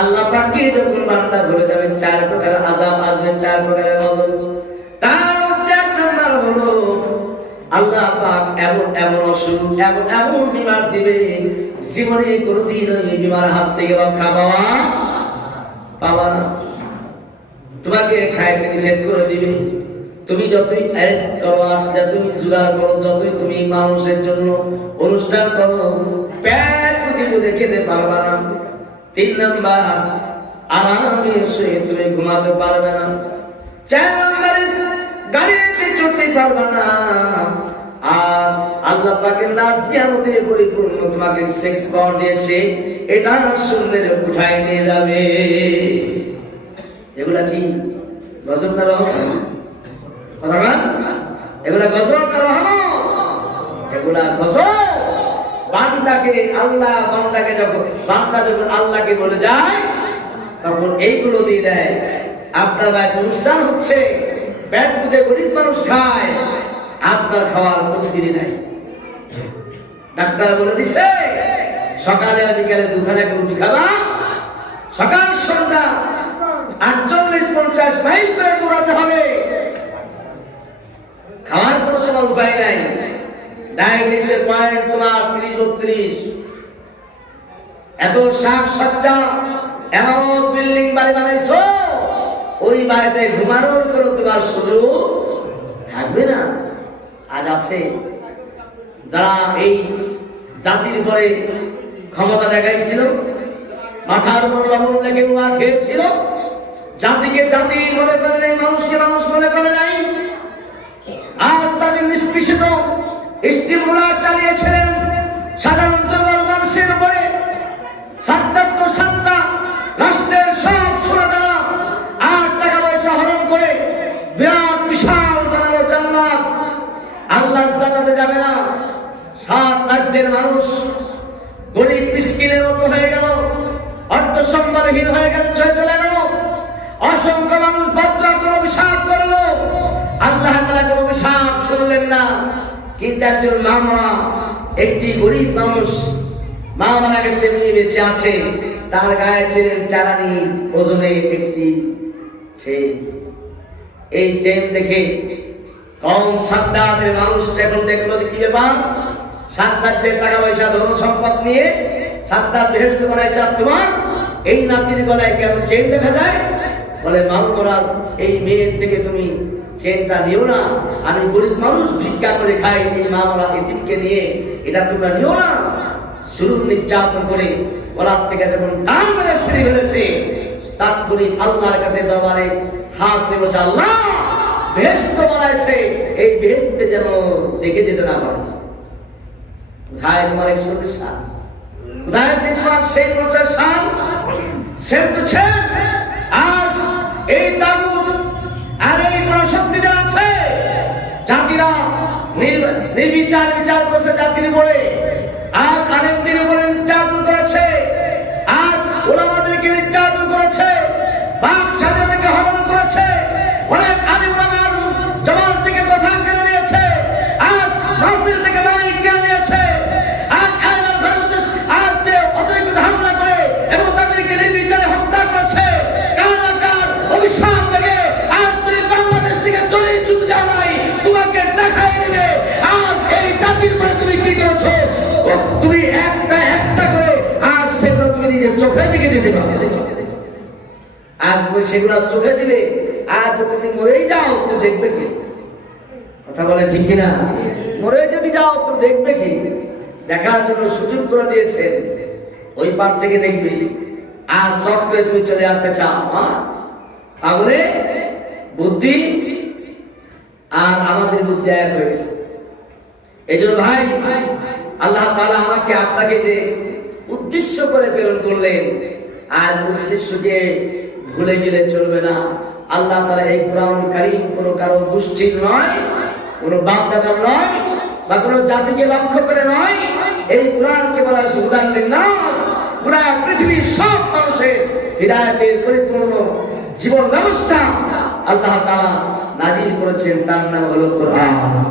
আল্লাহ পাকে যখন বান্দা ভরে যাবে চার প্রকার আজাব আসবে, চার প্রকারের গজব তার মধ্যে এক নম্বর হলো, আল্লাহ পাক এমন এমন অসুখ, এমন এমন বিমার দিবে, জীবনে কোনোদিন ওই বিমার হাত থেকে রক্ষা পাওয়া পাবা না। তোমাকে খাইতে নিষেধ করে দিবে। তুমি যতই অ্যারেস্ট করো, যতই জোগাড় করো, যতই তুমি মানুষের জন্য অনুষ্ঠান করো যদি বুঝে খেতে পারবা না। তিন নাম্বার, আরামে শুয়ে তুমি ঘুমাতে পারবে না। চার নাম্বারে, গাড়িতে চড়তে পারবে না। আর আল্লাহ পাকের পরিপূর্ণ তোমাকে সেক্স পাওয়ার দিয়েছে, এটা শুনলে উঠাই নিয়ে যাবে। এগুলা কি? গজব না রহমান এগুলা গজব না রহমান এগুলা গজব। বান্দাকে, আল্লাহ বান্দাকে যখন বান্দা যখন আল্লাহকে বলে যায়, তখন এইগুলো দিয়ে দেয়, আপনার বাড়িতে অনুষ্ঠান হচ্ছে, পেট পুঁতে গরিব মানুষ খায়, আপনার খাওয়ার কোনো দিনই নাই। ডাক্তার বলে দিছে, সকালে আর বিকালে দুখানে রুটি খাবা, সকাল, সন্ধ্যা, আটচল্লিশ, পঞ্চাশ মাইল করে দৌড়াতে হবে। খাওয়ার কোনো তোমার উপায় নাই। ডায়াবেটিসের পয়েন্ট তোমার তিরিশ, বত্রিশ। এত সজ্জা এমন বিল্ডিং বাড়ি বানাইছো, ওই বাড়িতে ঘুমানোর কোনো তোমার থাকবে না। আজ আছে। যারা এই জাতির পরে ক্ষমতা দেখাইছিল, মাথার উপর লবণ লেগে উহা খেয়েছিল, জাতিকে জাতি মনে করে মানুষকে মানুষ মনে করে নাই আর তাদের নিষ্পৃষিত স্টিমুলা চালিয়েছিলেন সাধারণ দুর্বল মানুষের উপরে। সাতটার তো সাতটা রাষ্ট্রের সব সুরাদারা আট টাকা পয়সা হরণ করে বিরাট বিশাল বানানো জান্নাত। আল্লাহ জান্নাতে যাবে না। সাত রাজ্যের মানুষ গরিব মিসকিনের মতো হয়ে গেল অর্থ সম্বলহীন হয়ে গেল চলে গেল। কিন্তু একজন মা মারা একটি গরিব মানুষ মা মারা গেছে, মেয়ে বেঁচে আছে। তার গায়ে ছিলেন চারানি ওজনে একটি চেন। এই চেন দেখে কম সাদ্দাদের মানুষ এখন দেখল যে কি ব্যাপার? সাত রাজ্যের টাকা পয়সা ধন সম্পদ নিয়ে সাদ্দাত বেহেস্ত বানাইছে, আর তোমার এই নাতির গলায় কেন চেন দেখা যায়? বলে, মামরাজ, এই মেয়ের থেকে তুমি চেনটা নিও না। আমি গরিব মানুষ, ভিক্ষা করে খাই। এই মামরা এতিমকে নিয়ে, এটা তোমরা নিও না। শুরু নির্যাতন করে গলার থেকে যখন টান মেরে ছেড়ে ফেলেছে, তাৎক্ষণিক আল্লাহর কাছে দরবারে হাত বলছে আল্লাহ। বেহেস্ত বানাইছে। এই ভেস্তে যেন দেখে যেতে না পারে। কোথায় তোমার এক সর্বের সাল? কোথায় তোমার সেই প্রচার সাল? সেম টু নির্বিচার বিচার করছে জাতির উপরে। আজ আলেমদের উপরে নির্যাতন করেছে? আজ ওলামাদেরকে নির্যাতন করেছে? বাক চোখে দিকে যেতে পারবে আজ তুমি সেগুলো চোখে দিলে আজ যদি তুমি মরেই যাও, তুমি দেখবে কি? কথা বলে ঠিক কিনা? মরে যদি যাও তো দেখবে কি? দেখার জন্য সুযোগ করে দিয়েছেন। ওই পার থেকে দেখবি। আজ শর্ট করে তুমি চলে আসতে চাও হ্যাঁ পাগলে? বুদ্ধি? আর আমাদের বুদ্ধি এক হয়ে গেছে। এই জন্য ভাই, আল্লাহ তাআলা আমাকে আপনাকে যে উদ্দেশ্য করে প্রেরণ করলেন। আর উদ্দেশ্যকে ভুলে গেলে চলবে না। আল্লাহ তাআলা এই কোরআন কারীম কোনো কারও গোষ্ঠীর নয়, কোনো বাপ দাদার নয়, বা কোনো জাতিকে লক্ষ্য করে নয়। এই কোরআনকে বলা হুদান লিন্নাস পুরা পৃথিবীর সব মানুষের হৃদায়তের পরিপূর্ণ জীবন ব্যবস্থা আল্লাহ তাআলা নাজিল করেছেন। তার নাম হলো কোরআন।